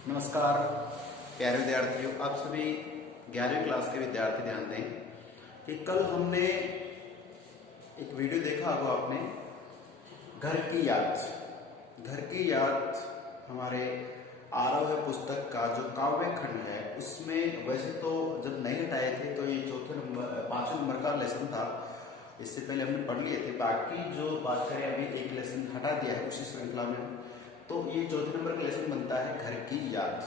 नमस्कार प्यारे विद्यार्थियों, आप सभी 11वीं क्लास के विद्यार्थी ध्यान दें कि कल हमने एक वीडियो देखा होगा आपने, घर की याद। घर की याद हमारे आरव पुस्तक का जो काव्य खंड है उसमें वैसे तो जब नहीं हटाए थे तो ये चौथे नंबर 5वें नंबर का लेसन था। इससे पहले हमने पढ़ लिए थे। बाकी जो बात करें अभी एक लेसन हटा दिया है उसी श्रृंखला में, तो ये चौथे नंबर का लेसन बनता है घर की याद।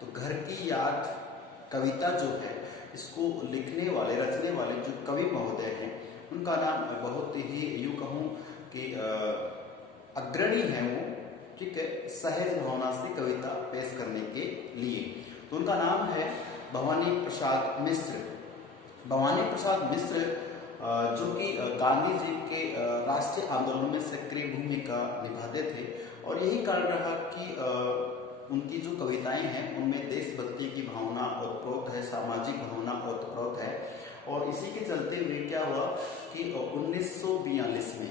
तो घर की याद कविता जो है इसको लिखने वाले रचने वाले जो कवि महोदय हैं उनका नाम बहुत ही यूं कहूं कि अग्रणी है वो, ठीक है, सहज भावना से कविता पेश करने के लिए। तो उनका नाम है भवानी प्रसाद मिश्र। भवानी प्रसाद मिश्र जो कि गांधी जी के राष्ट्रीय आंदोलन में सक्रिय भूमिका निभाते थे और यही कारण रहा कि उनकी जो कविताएं हैं उनमें देशभक्ति की भावना ओतप्रोत है, सामाजिक भावना ओतप्रोत है। और इसी के चलते हुए क्या हुआ कि 1942 में,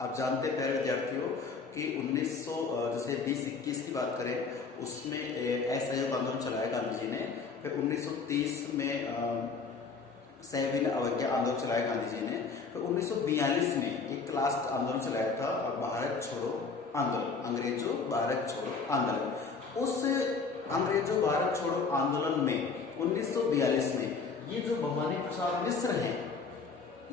आप जानते हैं प्यारे विद्यार्थियों कि 1900 जैसे 20-21 की बात करें उसमें असहयोग आंदोलन चलाया गांधी जी ने। फिर 1930 में सविनय अवज्ञा आंदोलन चलाया गांधी जी ने। फिर 1942 में एक लास्ट आंदोलन चलाया था भारत छोड़ो आंदोलन, अंग्रेजों भारत छोड़ो आंदोलन। उस अंग्रेजों भारत छोड़ो आंदोलन में 1942 में ये जो भवानी प्रसाद मिश्र हैं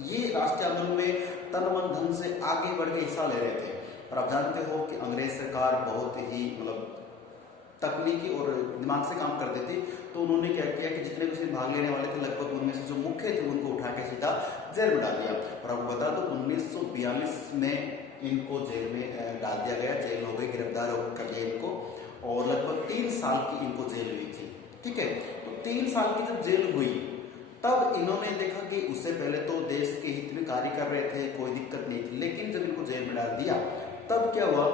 ये राष्ट्रीय आंदोलन में तन मन धन से आगे बढ़ के हिस्सा ले रहे थे। और आप जानते हो कि अंग्रेज सरकार बहुत ही तकनीकी और दिमाग से काम करते थे। तो उन्होंने क्या किया कि जितने भी भाग लेने वाले थे लगभग उनमें से जो मुख्य थे उनको उठा के सीधा जेल में डाल दिया। और आपको बता दो 1942 में इनको जेल में डाल दिया गया, जेल हो गई, गिरफ्तार कर लिया इनको और लगभग 3 साल की इनको जेल हुई थी। ठीक है, तो 3 साल की जब जेल हुई तब इन्होंने देखा कि उससे पहले तो देश के हित में कार्य कर रहे थे, कोई दिक्कत नहीं थी, लेकिन जब इनको जेल में डाल दिया तब क्या हुआ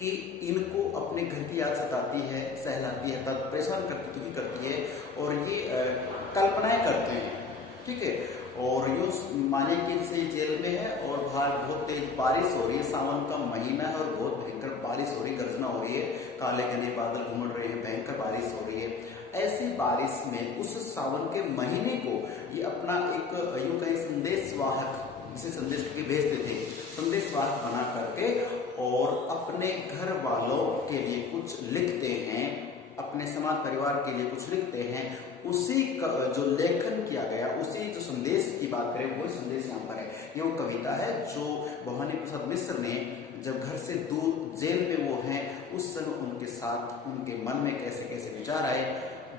कि इनको अपने घर की याद सताती है, सहलाती है, तब परेशान करती है और ये कल्पनाएं करते हैं। ठीक है, और यूं माने कि जैसे जेल में है और बाहर बहुत तेज बारिश हो रही है, सावन का महीना है और बहुत भयंकर बारिश हो रही है, गर्जना हो रही है, काले घने बादल घूम रहे हैं, भयंकर बारिश हो रही है। ऐसी बारिश में उस सावन के महीने को ये अपना एक यूं कहीं संदेशवाहक, जिसे संदेश के भेजते थे, संदेशवाहक बना करके और अपने घर वालों के लिए कुछ लिखते हैं, अपने समाज परिवार के लिए कुछ लिखते हैं। उसी का जो लेखन किया गया, उसी जो संदेश की बात करें वही संदेश यहाँ पर है। ये वो कविता है जो भवानी प्रसाद मिश्र ने जब घर से दूर जेल में वो हैं उस समय उनके साथ उनके मन में कैसे कैसे विचार आए,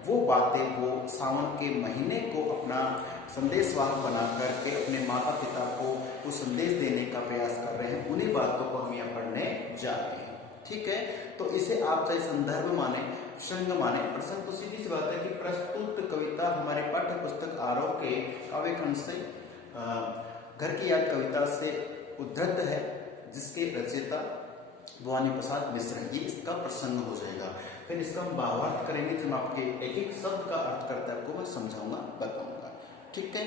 वो बातें वो सावन के महीने को अपना संदेशवाहक बना करके अपने माता पिता को वो संदेश देने का प्रयास कर रहे हैं। उन्हीं बातों को हम यहाँ पढ़ने जा रहे हैं। ठीक है, तो इसे आप चाहे संदर्भ माने, संग माने, प्रसंग तो सीधी सी बात है कि प्रस्तुत कविता हमारे पाठ्य पुस्तक आरव के काव्य खंड से घर की याद कविता से उद्धृत है, जिसके रचयिता भवानी प्रसाद मिश्र है। ये इसका प्रसंग हो जाएगा। फिर इसका हम भावार्थ करेंगे, जब आपके एक एक शब्द का अर्थ करता है आपको मैं समझाऊंगा, बताऊंगा। ठीक है,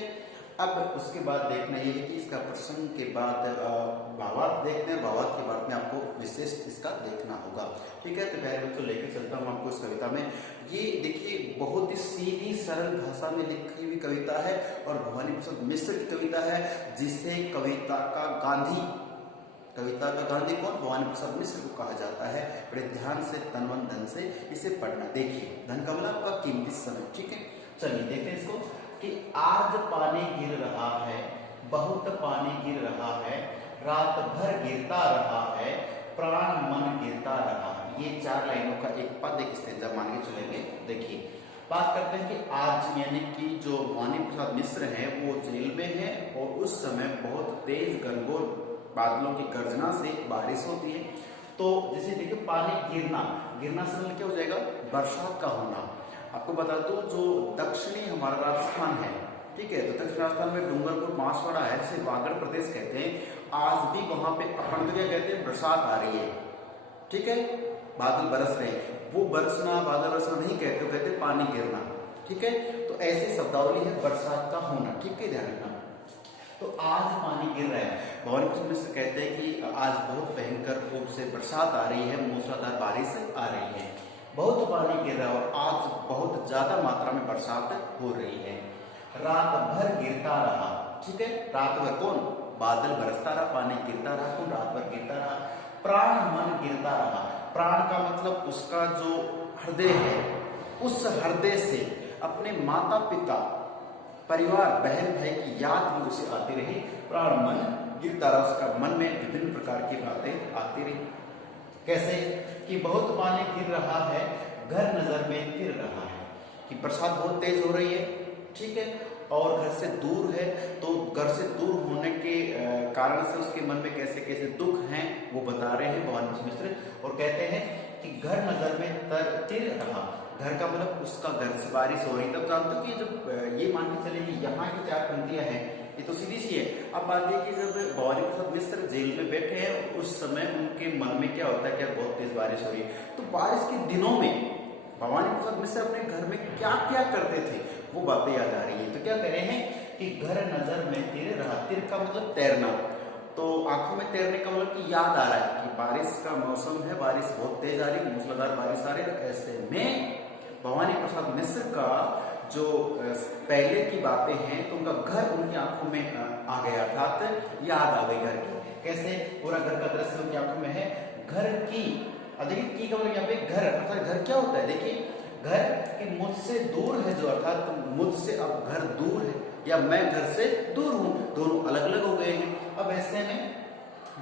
अब उसके बाद देखना ये है कि इसका प्रसंग के बाद भावार्थ देखते हैं, भावार्थ के बाद में आपको विशेष इसका देखना होगा। ठीक है, तो पहले तो लेकर चलता हूँ आपको इस कविता में। ये देखिए बहुत ही सीधी सरल भाषा में लिखी हुई कविता है और भवानी प्रसाद मिश्र की कविता है, जिसे कविता का गांधी कौन? भवानी प्रसाद मिश्र को कहा जाता है। बड़े ध्यान से तन मन धन से इसे पढ़ना। देखिए, धन कमला का कीमती समय। ठीक है, चलिए देखते हैं इसको कि आज पानी गिर रहा है, बहुत पानी गिर रहा है, रात भर गिरता रहा है, प्राण मन गिरता रहा है। ये 4 लाइनों का एक पद, एक स्टेंजा मान के चलेंगे। देखिए, बात करते हैं कि आज यानी कि जो भवानी प्रसाद मिश्र हैं वो जेल में है और उस समय बहुत तेज घनघोर बादलों की गर्जना से बारिश होती है। तो जैसे देखिए पानी गिरना से मतलब क्या हो जाएगा? बरसात का होना। आपको बता दो जो दक्षिणी हमारा राजस्थान है, ठीक है, तो दक्षिण राजस्थान में डूंगरपुर बांसवाड़ा है, जिसे वागड़ प्रदेश कहते हैं। आज भी वहां पे अपन तो क्या कहते हैं, बरसात आ रही है। ठीक है, बादल बरस रहे हैं, वो बरसना बादल बरसना नहीं कहते, वो कहते पानी गिरना। ठीक है, तो ऐसी शब्दावली है बरसात का होना। ठीक है, ध्यान रखना। तो आज पानी गिर रहा है। भवानी प्रसाद मिश्र कहते हैं कि आज बहुत भयंकर रूप से बरसात आ रही है, मूसलाधार बारिश आ रही है। बहुत पानी गिर रहा है और आज बहुत ज्यादा मात्रा में बरसात हो रही है। रात भर गिरता रहा, ठीक है, रात भर कौन, बादल बरसता रहा, पानी गिरता रहा, कौन, रात भर गिरता रहा। प्राण मन गिरता रहा, प्राण का मतलब उसका जो हृदय है, उस हृदय से अपने माता पिता परिवार बहन भाई की याद भी उसे आती रही। प्राण मन गिरता रहा, उसका मन में विभिन्न प्रकार की बातें आती रही। कैसे कि बहुत पानी गिर रहा है, घर नजर में गिर रहा है, कि बरसात बहुत तेज हो रही है, ठीक है, और घर से दूर है, तो घर से दूर होने के कारण से उसके मन में कैसे कैसे दुख हैं वो बता रहे हैं भगवान मिश्र, और कहते हैं कि घर नजर में तिर रहा, घर का मतलब उसका घर से बारिश हो रही। तब जानते हो कि जब ये मान के चले कि यहाँ की 4 पंक्तियां हैं, ये तो सीधी सी है। अब बात ये कि जब भवानी प्रसाद मिश्र जेल में बैठे हैं, उस समय उनके मन में क्या होता है कि बहुत तेज बारिश हो रही है, तो बारिश के दिनों में भवानी प्रसाद मिश्र अपने घर में क्या क्या करते थे वो बातें याद आ रही है। तो क्या कह रहे हैं कि घर नजर में तिर रहा, तिर का मतलब तैरना, तो आंखों में तैरने का मतलब कि याद आ रहा है कि बारिश का मौसम है, बारिश बहुत तेज आ रही, मूसलाधार बारिश आ रही। ऐसे में भवानी प्रसाद मिश्र का जो पहले की बातें हैं, तो उनका घर उनकी आंखों में आ गया, अर्थात याद आ गई घर की। कैसे, पूरा घर का दृश्य उनकी आंखों में है, घर की, देखिए की का मतलब यहाँ पे घर, अर्थात घर क्या होता है, देखिए घर कि मुझसे दूर है जो, अर्थात मुझसे अब घर दूर है, या मैं घर से दूर हूं, दोनों अलग अलग हो गए हैं। अब ऐसे में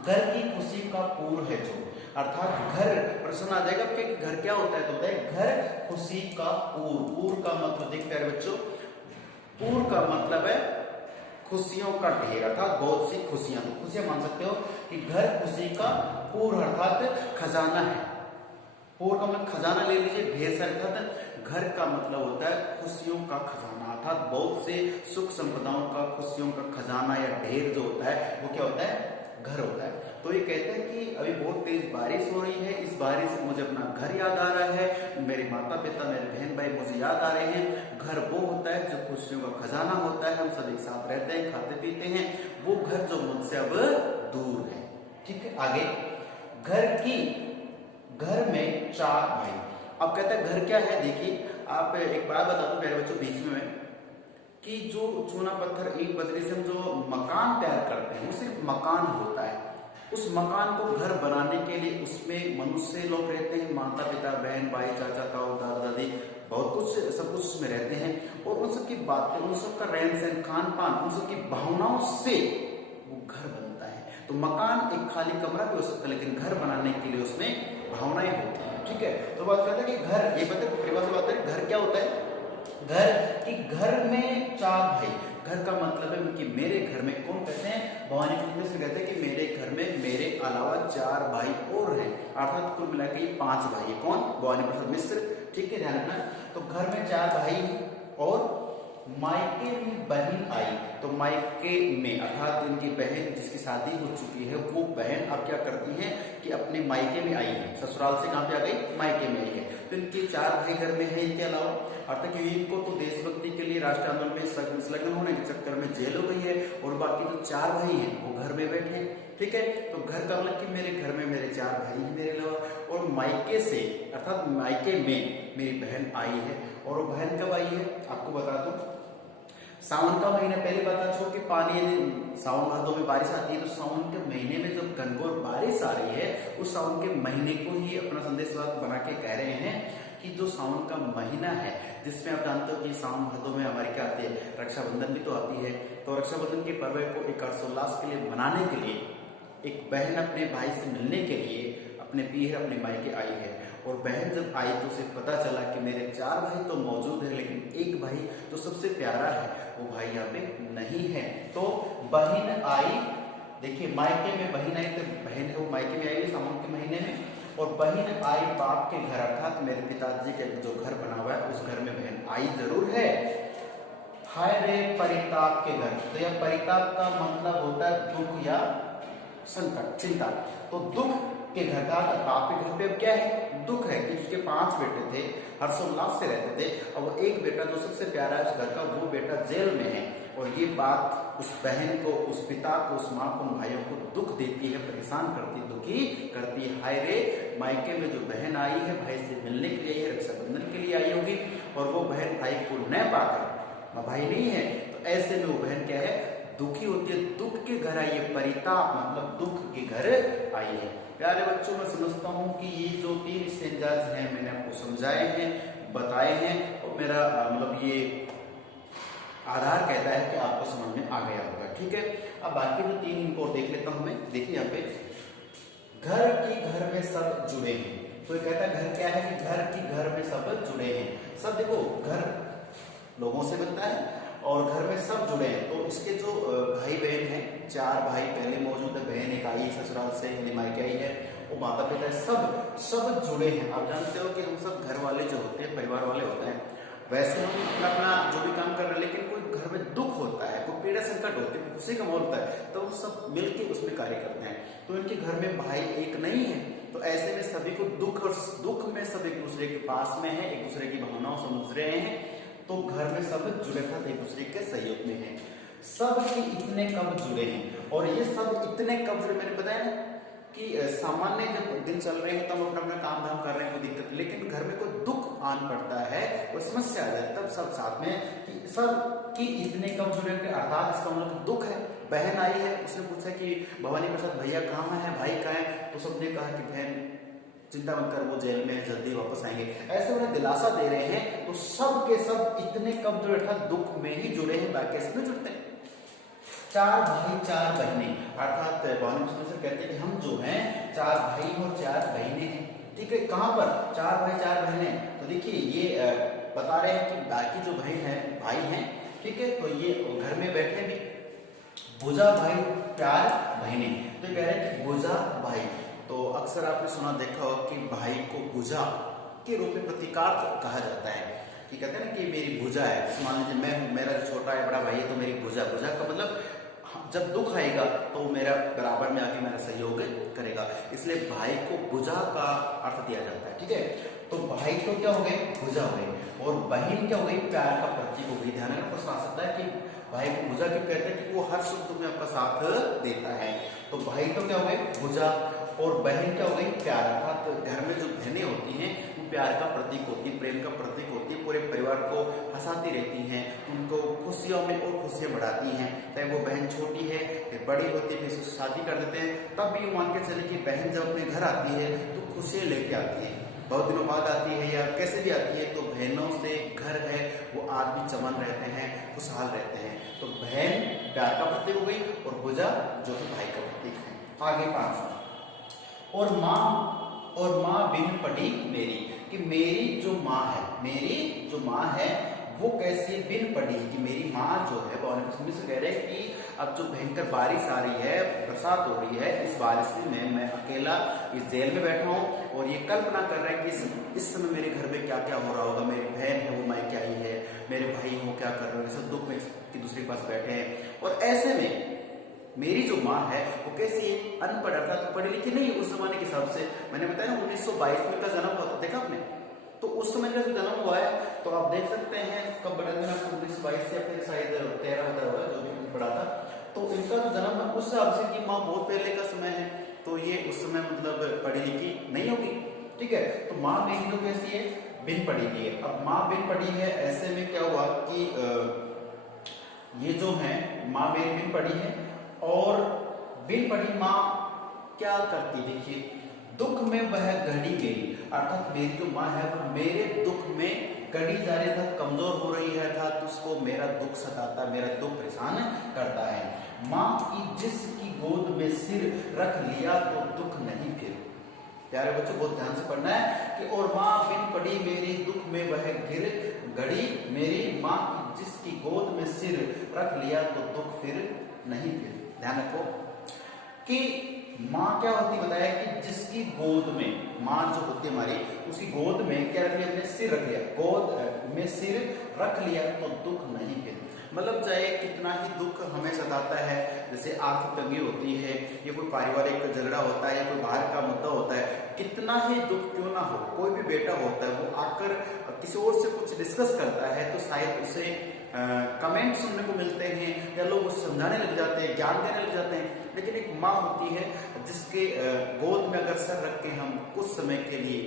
घर की खुशी का पूर्व है जो, अर्थात घर, प्रश्न आ जाएगा कि घर क्या होता है, तो होता है घर खुशी का पूर्व। पूर्व का मतलब देखते हैं बच्चों, पूर्व का मतलब है खुशियों का ढेर, अर्थात बहुत सी खुशियां, खुशियां मान सकते हो कि घर खुशी का पूर्व अर्थात खजाना है। पूर्व का मतलब खजाना ले लीजिए, ढेर सारे, अर्थात घर का मतलब होता है खुशियों का खजाना, अर्थात बहुत से सुख संपदाओं का, खुशियों का खजाना या ढेर जो होता है वो क्या होता है, घर होता है। तो ये कहते हैं कि अभी बहुत तेज बारिश हो रही है, इस बारिश से मुझे अपना घर याद आ रहा है, मेरे माता पिता, मेरे बहन भाई मुझे याद आ रहे हैं। घर वो होता है जो खुशियों का खजाना होता है, हम सब एक साथ रहते हैं, खाते पीते हैं, वो घर जो मुझसे अब दूर है, ठीक है। आगे, घर में 4 भाई। अब कहते हैं घर क्या है, देखिए आप एक बात बता दूं मेरे बच्चों बीच में कि जो चूना पत्थर ईंट बजरी से हम जो मकान तैयार करते हैं वो सिर्फ मकान होता है। उस मकान को घर बनाने के लिए उसमें मनुष्य लोग रहते हैं, माता पिता बहन भाई चाचा ताऊ दादा दादी, बहुत कुछ सब कुछ उसमें रहते हैं, और उन सब की बातें, उन सब का रहन सहन खान पान, उन सब की भावनाओं से वो घर बनता है। तो मकान एक खाली कमरा भी हो सकता है, लेकिन घर बनाने के लिए उसमें भावनाएं होती है, ठीक है। तो बात करते हैं कि घर, ये पता परिभाषा से बात करें घर क्या होता है, घर कि घर में 4 भाई, घर का मतलब है कि मेरे घर में, कौन कहते हैं, भवानी प्रसाद मिश्र कहते हैं कि मेरे घर में मेरे अलावा 4 भाई और हैं, अर्थात कुल मिलाकर ये 5 भाई है। कौन, भवानी प्रसाद मिश्र, ठीक है, ध्यान रखना। तो घर में 4 भाई और मायके में बहन आई, तो मायके में अर्थात इनकी बहन जिसकी शादी हो चुकी है, वो बहन अब क्या करती है कि अपने मायके में आई है, ससुराल से कहां पे आ गई, मायके में आई है। तो इनके 4 भाई घर में है, इनके अलावा, अर्थात कि इनको तो देशभक्ति के लिए राष्ट्रीय आंदोलन में संलग्न होने के चक्कर में जेल हो गई है, और बाकी जो 4 भाई हैं वो घर में बैठे हैं, ठीक है। तो घर का मतलब कि मेरे घर में मेरे 4 भाई हैं मेरे अलावा, और मायके से अर्थात मायके में मेरी बहन आई है। और वो बहन कब आई है, आपको बता दूं, सावन का महीना, पहले बता चुका कि पानी सावन भादों में बारिश आती है, तो सावन के महीने में जब घनघोर बारिश आ रही है, उस सावन के महीने को ही अपना संदेश बना के कह रहे हैं कि जो सावन का महीना है, जिसमें आप जानते हो कि सावन भादों में हमारी क्या आती है, रक्षाबंधन भी तो आती है। तो रक्षाबंधन के पर्व को एक हर्षोल्लास के लिए मनाने के लिए एक बहन अपने भाई से मिलने के लिए अपने पीहर अपने मायके आई है, और बहन जब आई तो उसे पता चला कि मेरे 4 भाई तो मौजूद है, लेकिन एक भाई जो सबसे प्यारा है वो भाई यहाँ पे नहीं है। तो बहन आई, देखिए मायके में बहन आई, तो बहन है वो मायके में आई सावन के महीने में, और बहन आई बाप के घर, अर्थात मेरे पिताजी के जो घर बना हुआ है उस घर में बहन आई जरूर है। हाय रे परिताप के घर, तो यह परिताप का मतलब होता है दुख या संकट, चिंता। तो दुख के घर का, बाप के घर पे अब क्या है, दुख है कि उसके 5 बेटे थे, हर्षोल्लास से रहते थे, और वो एक बेटा जो सबसे प्यारा है उस घर का, वो बेटा जेल में है। और ये बात उस बहन को, उस पिता को, उस माँ को, भाइयों को दुख देती है, परेशान करती, दुखी करती है। हाय रे, मायके में जो बहन आई है, भाई से मिलने के लिए, रक्षाबंधन के लिए आई होगी, और वो बहन भाई को न पाकर, भाई नहीं है, तो ऐसे में वो बहन क्या है, दुखी होती है। दुख के घर आई है, परिताप मतलब दुख के घर आई है। प्यारे बच्चों, मैं समझता हूँ कि ये जो 3 स्टेंजाज हैं मैंने आपको समझाए हैं, बताए हैं, और मेरा मतलब ये आधार कहता है कि आपको समझ में आ गया होगा। ठीक है, अब बाकी जो 3 इनको देख लेता हूं मैं। देखिए यहाँ पे घर की घर में सब जुड़े हैं, तो ये कहता है घर क्या है कि घर की घर में सब जुड़े हैं। सब देखो, घर लोगों से बनता है और घर में सब जुड़े हैं। तो इसके जो भाई बहन हैं, 4 भाई पहले मौजूद है, बहन एक आई ससुराल से, मायके आई है, वो माता पिता है, सब जुड़े हैं। आप जानते हो कि हम सब घर वाले जो होते हैं, परिवार वाले होते हैं, वैसे हम अपना अपना जो भी काम कर रहे हैं, लेकिन कोई घर में दुख होता है, कोई पीड़ा संकट होती है, खुशी का माहौल होता है, तो वो सब मिलके उसमें कार्य करते हैं। तो इनके घर में भाई एक नहीं है, तो ऐसे में सभी को दुख, और दुख में सब एक दूसरे के पास में है, एक दूसरे की भावनाओं समझ रहे हैं, तो घर में सब जुड़े साथ एक दूसरे के सहयोग में है। सब के इतने कब जुड़े हैं, और ये सब इतने कब जुड़े, मैंने बताया ना कि सामान्य जब दिन चल रहे हैं तब अपना अपना काम धाम कर रहे हैं, कोई दिक्कत, लेकिन घर में कोई दुख आन पड़ता है, कोई समस्या आ जाए, तब सब साथ में कि सब की इतने कब जुड़े, अर्थात इसका मतलब दुख है। बहन आई है, उसने पूछा कि भवानी प्रसाद भैया कहाँ है, भाई कहाँ है, तो सबने कहा कि बहन चिंता मत कर, वो जेल में जल्दी वापस आएंगे, ऐसे उन्हें दिलासा दे रहे हैं। तो सब के सब इतने कब जुड़े, अर्थात दुख में ही जुड़े हैं, बाकी इसमें जुड़ते हैं। 4 भाई 4 बहनें, अर्थात भवानी प्रसाद कहते हैं कि हम जो हैं 4 भाई और 4 बहनें हैं। ठीक है, कहाँ पर 4 भाई 4 बहनें, तो देखिए ये बता रहे हैं कि बाकी जो भाई हैं, ठीक है, तो ये घर में बैठे भी भुजा भाई 4 बहनें, तो कह रहे हैं कि भुजा भाई। तो अक्सर आपने सुना देखा हो कि भाई को भुजा के रूप में प्रतीकार्थ कहा जाता है, कि कहते हैं ना कि मेरी भुजा है। मान लीजिए मैं, मेरा जो छोटा है बड़ा भाई है, तो मेरी भुजा, भुजा का मतलब जब दुख आएगा तो मेरा बराबर में आके मेरा सहयोग करेगा, इसलिए भाई को भुजा का अर्थ दिया जाता है। ठीक है, तो भाई तो क्या हो गए, भुजा हो गए, और बहन क्या हो गई, प्यार का प्रतीक हो गई। ध्यान रखना, प्रश्न आ सकता है कि भाई को भुजा क्यों कहते हैं, कि वो हर सुख दुख में आपका साथ देता है। तो भाई तो क्या हो गए, भुजा, और बहन क्या हो गई, प्यार। अर्थात घर में जो बहनें होती हैं वो प्यार का प्रतीक होती है, प्रेम का प्रतीक होती है, पूरे परिवार को हंसाती रहती हैं, उनको खुशियों में और खुशियां बढ़ाती हैं। चाहे वो बहन छोटी है, फिर बड़ी होती है, फिर उसको शादी कर देते हैं, तब भी मान के चले कि बहन जब अपने घर आती है तो खुशियां लेके आती है, बहुत दिनों बाद आती है या कैसे भी आती है, तो बहनों से घर है वो आज भी चमन रहते हैं, खुशहाल रहते हैं। तो बहन प्यार का प्रतीक हो गई, और भुजा जो कि भाई का प्रतीक है। आगे 5, और माँ बिन पड़ी मेरी, कि मेरी जो माँ है, मेरी जो माँ है वो कैसी बिन पड़ी, कि मेरी माँ जो है, भवानी से कह रहे हैं कि अब जो भयंकर बारिश आ रही है, बरसात हो रही है, इस बारिश में मैं अकेला इस जेल में बैठा हूँ, और ये कल्पना कर रहे हैं कि इस समय मेरे घर में क्या क्या हो रहा होगा, मेरी बहन है वो मायके आई है, मेरे भाई वो क्या कर रहे हैं, सब दुख में कि दूसरे के पास बैठे हैं, और ऐसे में मेरी जो माँ है वो कैसी है, अनपढ़, अर्थात पढ़ी लिखी नहीं है उस जमाने के हिसाब से। मैंने बताया ना 1922 में का जन्म हुआ था, देखा आपने, तो उस समय का जो जन्म हुआ है, तो आप देख सकते हैं कब बड़ा दिन, 1922 से फिर शायद 13 हुआ, जो भी पढ़ा था, तो इनका जो जन्म है उस हिसाब से कि माँ बहुत पहले का समय है, तो ये उस समय मतलब पढ़ी लिखी नहीं होगी। ठीक है, तो माँ मेरी जो कैसी है, बिन पढ़ी की है। अब माँ बिन पढ़ी है, ऐसे में क्या हुआ कि ये जो है माँ मेरी बिन पढ़ी है, और बिन पढ़ी माँ क्या करती, देखिए दुख में वह गढ़ी गई, अर्थात मेरी जो माँ है वो मेरे दुख में गढ़ी जा रही है, कमजोर हो रही है, अर्थात उसको मेरा दुख सताता, मेरा दुख परेशान करता है। माँ की जिसकी गोद में सिर रख लिया तो दुख नहीं फिर। प्यारे बच्चों बहुत ध्यान से पढ़ना है कि और माँ बिन पड़ी मेरी दुख में वह गिर गड़ी, मेरी माँ की जिसकी गोद में सिर रख लिया तो दुख फिर नहीं फिर। ध्यान रखो कि माँ क्या होती बताया कि जिसकी गोद में, माँ जो होती है हमारी, उसकी गोद में क्या रख लिया, अपने सिर रख लिया, गोद में सिर रख लिया तो दुख नहीं फिर। मतलब चाहे कितना ही दुख हमें सताता है, जैसे आर्थिक तंगी होती है, या कोई पारिवारिक झगड़ा होता है, या कोई बाहर का मुद्दा होता है, कितना ही दुख क्यों ना हो, कोई भी बेटा होता है वो आकर किसी और से कुछ डिस्कस करता है तो शायद उसे कमेंट सुनने को मिलते हैं या लोग उसे समझाने लग जाते हैं, ज्ञान देने लग जाते हैं, लेकिन एक माँ होती है जिसके गोद में अगर सर रख के हम कुछ समय के लिए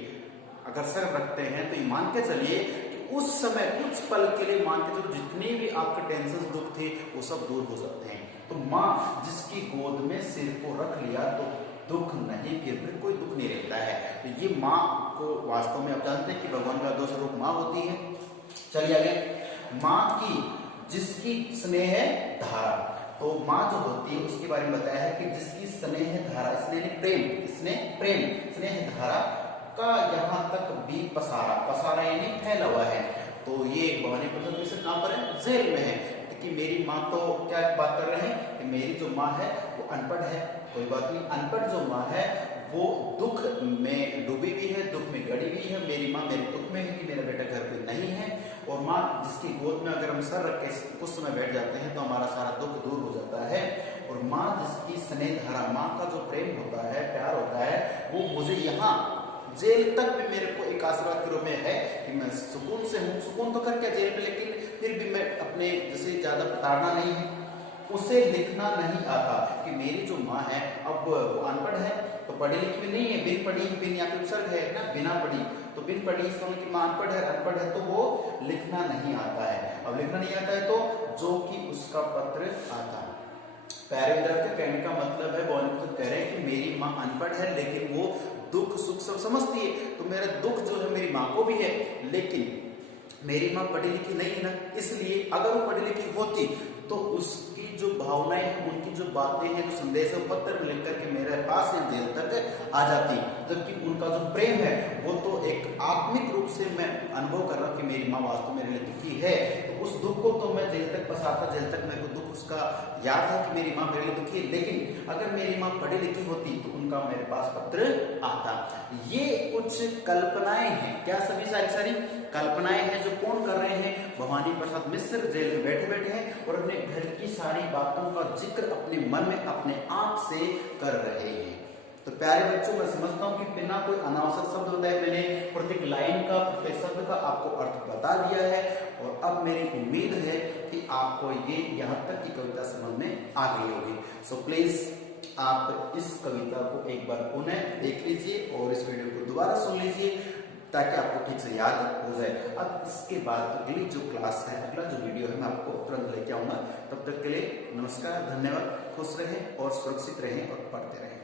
अगर सर रखते हैं तो ये मान के चलिए कि उस समय कुछ पल के लिए मान के चलो जितने भी आपके टेंशन दुख थे वो सब दूर हो जाते हैं। तो माँ जिसकी गोद में सिर को रख लिया तो दुख नहीं, फिर कोई दुख नहीं रहता है। तो ये माँ को वास्तव में आप जानते हैं कि भगवान का दो स्वरूप माँ होती है। चलिए आगे, माँ की जिसकी स्नेह धारा, तो माँ जो होती है उसके बारे में बताया है कि जिसकी स्नेह धारा, स्नेह धारा का यहाँ तक भी पसारा यानी फैला हुआ है। तो ये भवानी प्रसाद मिश्र कहाँ पर है? जेल में है। कि मेरी माँ तो क्या बात कर रहे हैं कि मेरी जो माँ है वो अनपढ़ है, कोई बात नहीं, अनपढ़ जो माँ है वो दुख में डूबी हुई है, दुख में गड़ी हुई है। मेरी माँ मेरे दुख में है कि मेरा बेटा घर पे नहीं है। और माँ जिसकी गोद में अगर हम सर रख के कुछ समय बैठ जाते हैं तो हमारा सारा दुख दूर हो जाता है। और माँ जिसकी स्नेह धारा, माँ का जो प्रेम होता है, प्यार होता है, वो मुझे यहाँ जेल तक भी मेरे को एक आशीर्वाद के रूप में है कि मैं सुकून से हूँ। सुकून तो कर क्या जेल में, लेकिन फिर भी मैं अपने जैसे ज्यादा प्रताड़ना नहीं है। उसे लिखना नहीं आता कि मेरी जो माँ है अब वो अनपढ़ है, तो पढ़ी लिखी भी नहीं है, बिन पढ़ी, बिन यहाँ पे उपसर्ग है ना, बिना पढ़ी, तो बिन पढ़ी इसका मतलब कि माँ अनपढ़ है तो वो लिखना नहीं आता है। अब लिखना नहीं आता है तो जो कि उसका पत्र आता है। प्यारे विद्यार्थी, कहने का मतलब है वो कह रहे हैं कि मेरी माँ अनपढ़ है लेकिन वो दुख सुख सब समझती है। तो मेरा दुख जो है मेरी माँ को भी है, लेकिन मेरी माँ पढ़ी लिखी नहीं है ना, इसलिए अगर वो पढ़ी लिखी होती तो उसकी जो भावनाएं हैं, उनकी जो बातें हैं, जो संदेश है, पत्र में लिख करके मेरे पास या जेल तक आ जाती। जबकि उनका जो प्रेम है वो तो एक आत्मिक रूप से मैं अनुभव कर रहा हूँ कि मेरी माँ वास्तव मेरे लिए दुखी है। तो उस दुख को तो मैं जेल तक फंसाता, जेल तक मेरे को दुख उसका याद है कि मेरी माँ मेरे लिए दुखी है। लेकिन अगर मेरी माँ पढ़ी लिखी होती तो उनका मेरे पास पत्र आता। ये कुछ कल्पनाएं हैं, क्या सभी सारी कल्पनाएं हैं जो कौन कर रहे हैं? भवानी प्रसाद मिश्र जेल में बैठे बैठे हैं और अपने घर की सारी बातों का जिक्र अपने मन में अपने आप से कर रहे हैं। तो प्यारे बच्चों, मैं समझता हूँ कि बिना कोई अनावश्यक शब्द बताए मैंने प्रत्येक लाइन का, प्रत्येक शब्द का आपको अर्थ बता दिया है। और अब मेरी उम्मीद है कि आपको ये यहाँ तक की कविता समझ में आ गई होगी। सो प्लीज आप इस कविता को एक बार पुनः देख लीजिए और इस वीडियो को दोबारा सुन लीजिए ताकि आपको ठीक से याद हो जाए। अब इसके बाद अगली जो क्लास है, अगला जो वीडियो है, मैं आपको तुरंत लेके आऊंगा। तब तक के लिए नमस्कार, धन्यवाद, खुश रहें और सुरक्षित रहें और पढ़ते रहें।